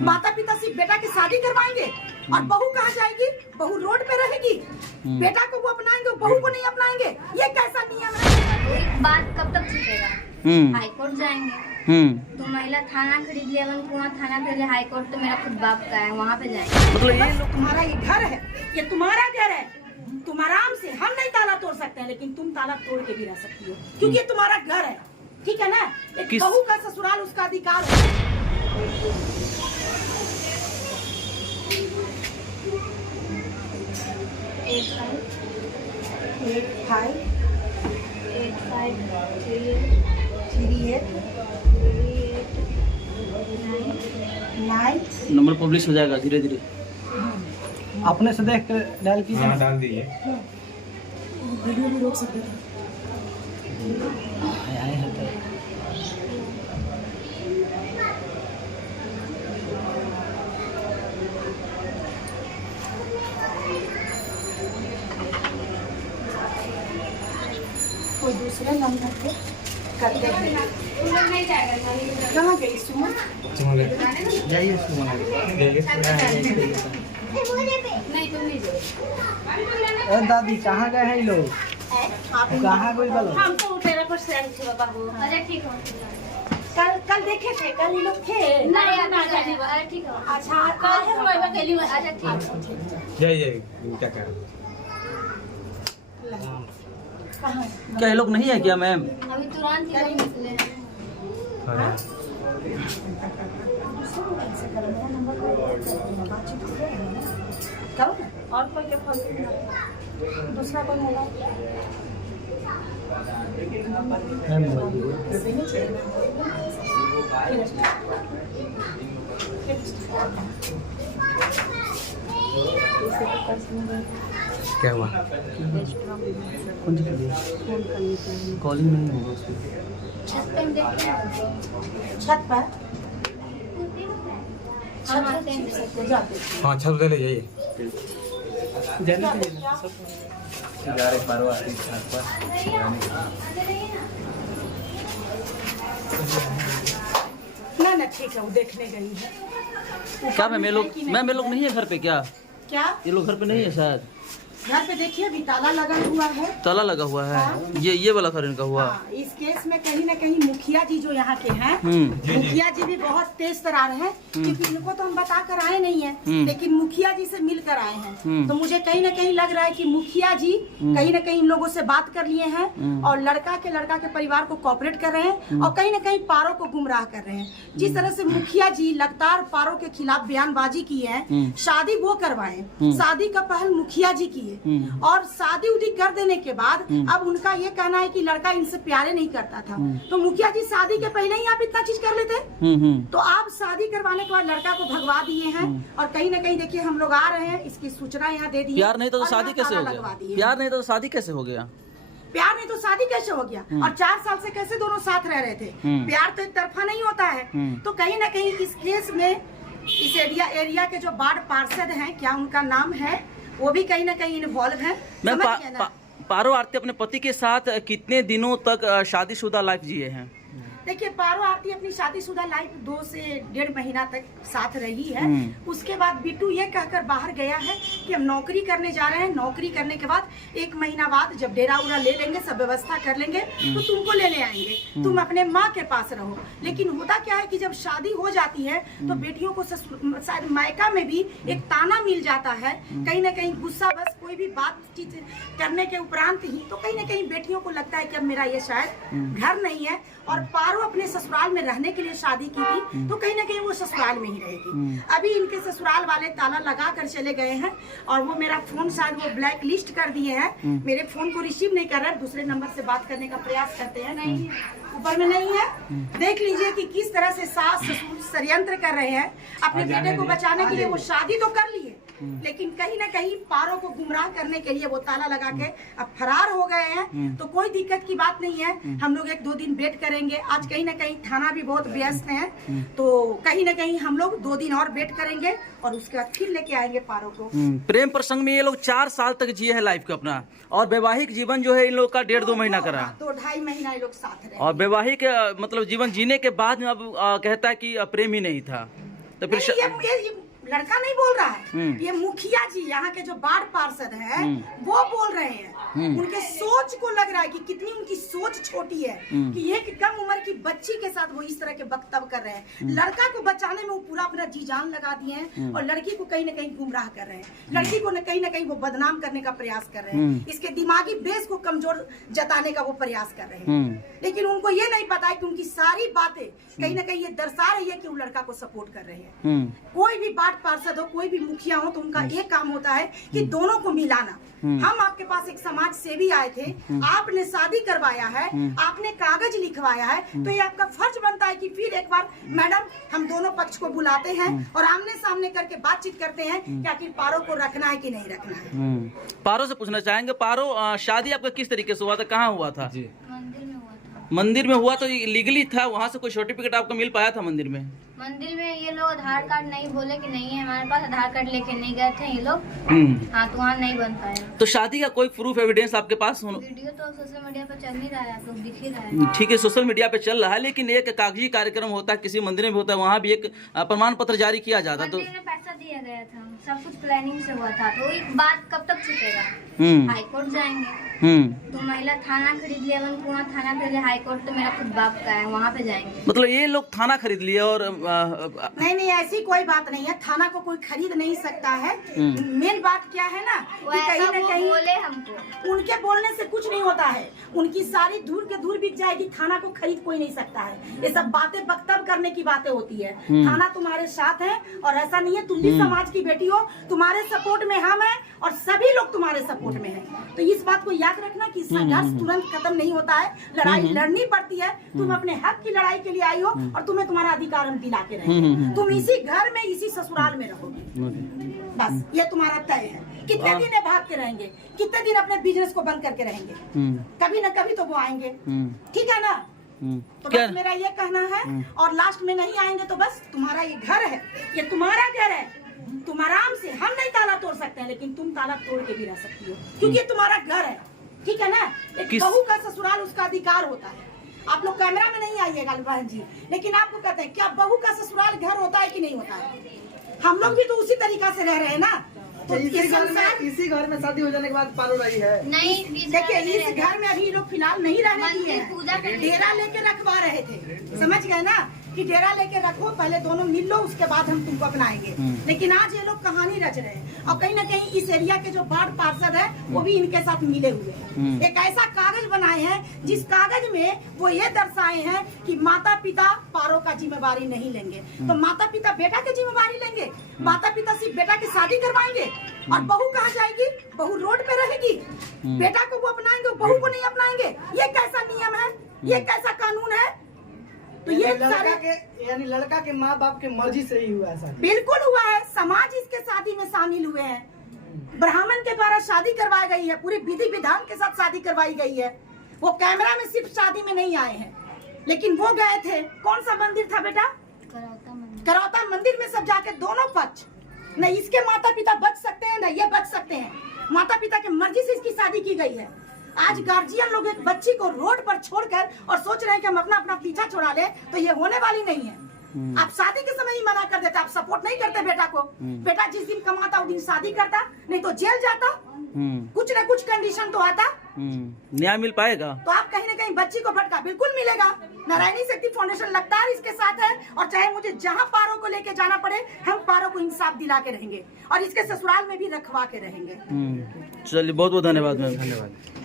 माता पिता सिर्फ बेटा की शादी करवाएंगे और बहू कहाँ जाएगी? बहू रोड पे रहेगी। बेटा को वो अपनाएंगे, बहू को नहीं अपनाएंगे। ये कैसा नियम है? बात कब तक चलेगा? हाई कोर्ट जाएंगे। तो महिला थाना खरीद लिया, कुआं थाना खरीद लिया। हाई कोर्ट तो मेरा खुद बाप का है, वहाँ पे जाएंगे। मतलब ये लोग तुम्हारा ये घर है, ये तुम्हारा घर है। तुम आराम से, हम नहीं ताला तोड़ सकते हैं, लेकिन तुम ताला तोड़ के भी रह सकती हो, क्योंकि ये तुम्हारा घर है। ठीक है ना? एक बहू का ससुराल उसका अधिकार है। नंबर पब्लिश हो जाएगा धीरे धीरे। अपने से देख कर डाल कीजिए। हाँ, डाल दीजिए। वीडियो भी रोक सकते थे। आए हैं तो कोई दूसरे नंबर पे करते हैं। कहाँ गई सुमन? जाइए दादी कहाँ गए हैं ये लोग? कहाँ गए बोलो? हम तो तेरा पर से थे बाबू। अरे ठीक हो। कल देखे थे, कल ये लोग थे। अरे ठीक हो। अच्छा कल है मोबाइल में गली में। अच्छा ठीक। जय क्या कर कहाँ? क्या ये लोग नहीं है क्या मैम? अभी तुरंत ही निकले। करो ना, और कोई के फोन करना। दूसरा कोई मोबाइल क्या हुआ? कौन सी कॉलिंग नहीं होगा उसमें। छत पे हम देखते हैं। छत पर हाँ, देख सकते हैं। जाते हाँ, छत ले जाइए। जाने दीजिए ना सब। 11-12 आती छत पर। ना ठीक है, वो देखने गई है। क्या मैम ये लोग नहीं है घर पे क्या? क्या ये लोग घर पे नहीं है शायद। घर पे देखिए अभी ताला लगा हुआ है। ताला लगा हुआ है। हाँ। ये वाला घर इनका हुआ। हाँ, इस केस में कहीं न कहीं मुखिया जी जो यहाँ के हैं, मुखिया जी भी बहुत तेज तरार हैं, क्योंकि इनको तो हम बता कर आए नहीं हैं, लेकिन मुखिया जी से मिल कर आए हैं। तो मुझे कहीं न कहीं लग रहा है कि मुखिया जी कहीं न कहीं इन लोगों से बात कर लिए हैं और लड़का के परिवार को कोऑपरेट कर रहे हैं और कहीं न कहीं पारो को गुमराह कर रहे हैं। जिस तरह से मुखिया जी लगातार पारो के खिलाफ बयानबाजी की है, शादी वो करवाए, शादी का पहल मुखिया जी किए और शादी उदी कर देने के बाद अब उनका ये कहना है कि लड़का इनसे प्यारे नहीं करता था। तो मुखिया जी शादी के पहले ही आप इतना चीज कर लेते। तो आप शादी करवाने के बाद लड़का को भगवा दिए हैं और कहीं न कहीं देखिए हम लोग आ रहे हैं, इसकी सूचना यहाँ दे दी। प्यार नहीं तो शादी कैसे हो गया? प्यार नहीं तो शादी कैसे हो गया? प्यार नहीं तो शादी कैसे हो गया? और 4 साल से कैसे दोनों साथ रह रहे थे? प्यार तो एक तरफा नहीं होता है। तो कहीं न कहीं इस केस में इस एरिया के जो वार्ड पार्षद हैं, क्या उनका नाम है, वो भी कहीं न कहीं इन्वॉल्व है। मैम पारो आरती अपने पति के साथ कितने दिनों तक शादीशुदा लाइफ जिए हैं? देखिए पारो आरती अपनी शादीशुदा लाइफ 2 से 1.5 महीना तक साथ रही है। उसके बाद बिट्टू ये कहकर बाहर गया है कि हम नौकरी करने जा रहे हैं, नौकरी करने के बाद 1 महीना बाद जब डेरा उरा ले लेंगे, सब व्यवस्था कर लेंगे, तो तुमको लेने आएंगे, तुम अपने माँ के पास रहो। लेकिन होता क्या है कि जब शादी हो जाती है तो बेटियों को शायद मायका में भी एक ताना मिल जाता है, कहीं ना कहीं गुस्सा, बस कोई भी बातचीत करने के उपरांत ही तो कहीं ना कहीं बेटियों को लगता है कि अब मेरा ये शायद घर नहीं है। और पारो अपने ससुराल में रहने के लिए शादी की थी, तो कहीं ना कहीं वो ससुराल में ही रहेगी। अभी इनके ससुराल वाले ताला लगा कर चले गए हैं और वो मेरा फोन शायद वो ब्लैक लिस्ट कर दिए हैं, मेरे फोन को रिसीव नहीं कर रहे, दूसरे नंबर से बात करने का प्रयास करते हैं। नहीं, ऊपर में नहीं है। देख लीजिए कि किस तरह से सास ससुर षड्यंत्र कर रहे हैं अपने बेटे को बचाने के लिए। वो शादी तो कर लिए, लेकिन कहीं ना कहीं पारो को गुमराह करने के लिए वो ताला लगा के अब फरार हो गए हैं। तो कोई दिक्कत की बात नहीं है, हम लोग 1-2 दिन वेट करेंगे। आज कहीं ना कहीं थाना भी बहुत व्यस्त है, तो कहीं ना कहीं हम लोग 2 दिन और वेट करेंगे और उसके बाद फिर लेके आएंगे पारो को। प्रेम प्रसंग में ये लोग 4 साल तक जिए हैं लाइफ का अपना, और वैवाहिक जीवन जो है इन लोग का 1.5-2 महीना का रहा। 2-2.5 महीना ये लोग साथ रहे। और वैवाहिक मतलब जीवन जीने के बाद में अब कहता है कि प्रेम ही नहीं था। तो फिर ये लड़का नहीं बोल रहा है, ये मुखिया जी यहाँ के जो वार्ड पार्षद हैं वो बोल रहे हैं। उनके सोच को लग रहा है कि कितनी उनकी सोच छोटी है कि ये कि कम उम्र की बच्ची के साथ वो इस तरह के वक्तव्य कर रहे हैं। लड़का को बचाने में वो पूरा अपना जी जान लगा दिए हैं और लड़की को कहीं ना कहीं गुमराह कर रहे हैं। लड़की को कहीं ना कहीं वो बदनाम करने का प्रयास कर रहे हैं, इसके दिमागी बेस को कमजोर जताने का वो प्रयास कर रहे हैं। लेकिन उनको ये नहीं पता है कि उनकी सारी बातें कहीं ना कहीं ये दर्शा रही है कि वो लड़का को सपोर्ट कर रहे हैं। कोई भी वार्ड पार्षद हो, कोई भी मुखिया हो, तो उनका एक काम होता है कि दोनों को मिलाना। हम आपके पास एक समाज सेवी आए थे, आपने शादी करवाया है, आपने कागज लिखवाया है, तो ये आपका फर्ज बनता है कि फिर एक बार मैडम हम दोनों पक्ष को बुलाते हैं और आमने सामने करके बातचीत करते हैं कि आखिर पारो को रखना है कि नहीं रखना है। पारो से पूछना चाहेंगे, पारो शादी आपका किस तरीके से हुआ था, कहाँ हुआ था? जी मंदिर में हुआ था। मंदिर में हुआ तो लीगली था, वहाँ से कोई सर्टिफिकेट आपको मिल पाया था मंदिर में? मंदिर में ये लोग आधार कार्ड नहीं बोले कि नहीं है हमारे पास, आधार कार्ड लेके नहीं गए थे ये लोग। हाँ, तो वहाँ नहीं बन पाया। तो शादी का कोई प्रूफ एविडेंस आपके पास हो? वीडियो तो सोशल मीडिया पर चल ही रहा है, आप लोग दिख ही रहा है। ठीक है, सोशल मीडिया पे चल रहा है, लेकिन एक कागजी कार्यक्रम होता है, किसी मंदिर में होता है, वहाँ भी एक प्रमाण पत्र जारी किया जाता। तो मंदिर में पैसा दिया गया था, सब कुछ प्लानिंग से हुआ था, तो ये बात कब तक छुपेगा? हाई कोर्ट जाएंगे। तो महिला थाना खरीद लिया, कुआं थाना खरीद लिया, हाई कोर्ट तो मेरा खुद बाप का है, वहाँ पे जाएंगे। मतलब ये लोग थाना खरीद लिए और नहीं, ऐसी कोई बात नहीं है, थाना को कोई खरीद नहीं सकता है। मेन बात क्या है ना कि कहीं ना कहीं बोले हमको, उनके बोलने से कुछ नहीं होता है, उनकी सारी धूल के धूल बिक जाएगी। थाना को खरीद कोई नहीं सकता है, ये सब बातें वक्तव्य करने की बातें होती है। थाना तुम्हारे साथ है और ऐसा नहीं है, तुम भी समाज की बेटी हो, तुम्हारे सपोर्ट में हम हैं और सभी लोग तुम्हारे सपोर्ट में हैं। तो इस बात को याद रखना कि संघर्ष तुरंत खत्म नहीं होता है, लड़ाई लड़नी पड़ती है। तुम अपने हक की लड़ाई के लिए आई हो और तुम्हें तुम्हारा अधिकार हम दिला के रहेंगे। तुम इसी घर में, इसी ससुराल में रहोगे, बस ये तुम्हारा तय है। कितने दिन ये भाग के रहेंगे, कितने दिन अपने बिजनेस को बंद करके रहेंगे, कभी न कभी तो वो आएंगे, ठीक है ना? तो बस मेरा ये कहना है, और लास्ट में नहीं आएंगे तो बस तुम्हारा ये घर है, ये तुम्हारा घर है, तुम आराम से, हम नहीं ताला तोड़ सकते हैं लेकिन तुम ताला तोड़ के भी रह सकती हो, क्योंकि ये तुम्हारा घर है, ठीक है ना? एक बहू का ससुराल उसका अधिकार होता है। आप लोग कैमरा में नहीं आइएगा बहन जी, लेकिन आपको कहते हैं क्या बहू का ससुराल घर होता है कि नहीं होता है? हम लोग भी तो उसी तरीका से रह रहे हैं ना। तो इसी घर में शादी हो जाने के बाद पारो रही है। नहीं देखिए, इस घर में अभी लोग फिलहाल नहीं रहने दिए हैं, डेरा लेके रखवा रहे थे, समझ गए ना कि डेरा लेके रखो, पहले दोनों मिल लो, उसके बाद हम तुमको अपनाएंगे। लेकिन आज ये लोग कहानी रच रहे हैं और कहीं ना कहीं इस एरिया के जो वार्ड पार्षद है वो भी इनके साथ मिले हुए हैं। एक ऐसा कागज बनाए हैं जिस कागज में वो ये दर्शाए हैं कि माता पिता पारो का जिम्मेवारी नहीं लेंगे। तो माता पिता बेटा की जिम्मेवारी लेंगे, माता पिता सिर्फ बेटा की शादी करवाएंगे और बहू कहाँ जाएगी? बहू रोड पे रहेगी। बेटा को वो अपनाएंगे, बहू को नहीं अपनाएंगे। ये कैसा नियम है? ये कैसा कानून है? तो ये यानी लड़का के माँ बाप के मर्जी से ही हुआ है। बिल्कुल हुआ है, समाज इसके शादी में शामिल हुए हैं, ब्राह्मण के द्वारा शादी करवाई गई है, पूरी विधि विधान के साथ शादी करवाई गई है। वो कैमरा में सिर्फ शादी में नहीं आए हैं, लेकिन वो गए थे, कौन सा मंदिर था बेटा? करौता मंदिर में सब जाके दोनों पक्ष, न इसके माता पिता बच सकते हैं न ये बच सकते हैं, माता पिता की मर्जी से इसकी शादी की गई है। आज गार्जियन लोग एक बच्ची को रोड पर छोड़कर और सोच रहे हैं कि हम अपना अपना पीछा छुड़ा ले, तो ये होने वाली नहीं है। आप शादी के समय ही मना कर देते, आप सपोर्ट नहीं करते बेटा को। बेटा जिस दिन कमाता उस दिन शादी करता, नहीं तो जेल जाता, कुछ न कुछ कंडीशन तो आता। न्याय मिल पाएगा? तो आप कहीं न कहीं बच्ची को भटका, बिल्कुल मिलेगा। नारायणी शक्ति फाउंडेशन लगातार इसके साथ है और चाहे मुझे जहाँ पारो को लेके जाना पड़े, हम पारो को इंसाफ दिला के रहेंगे और इसके ससुराल में भी रखवा के रहेंगे। चलिए, बहुत बहुत धन्यवाद मैम। धन्यवाद।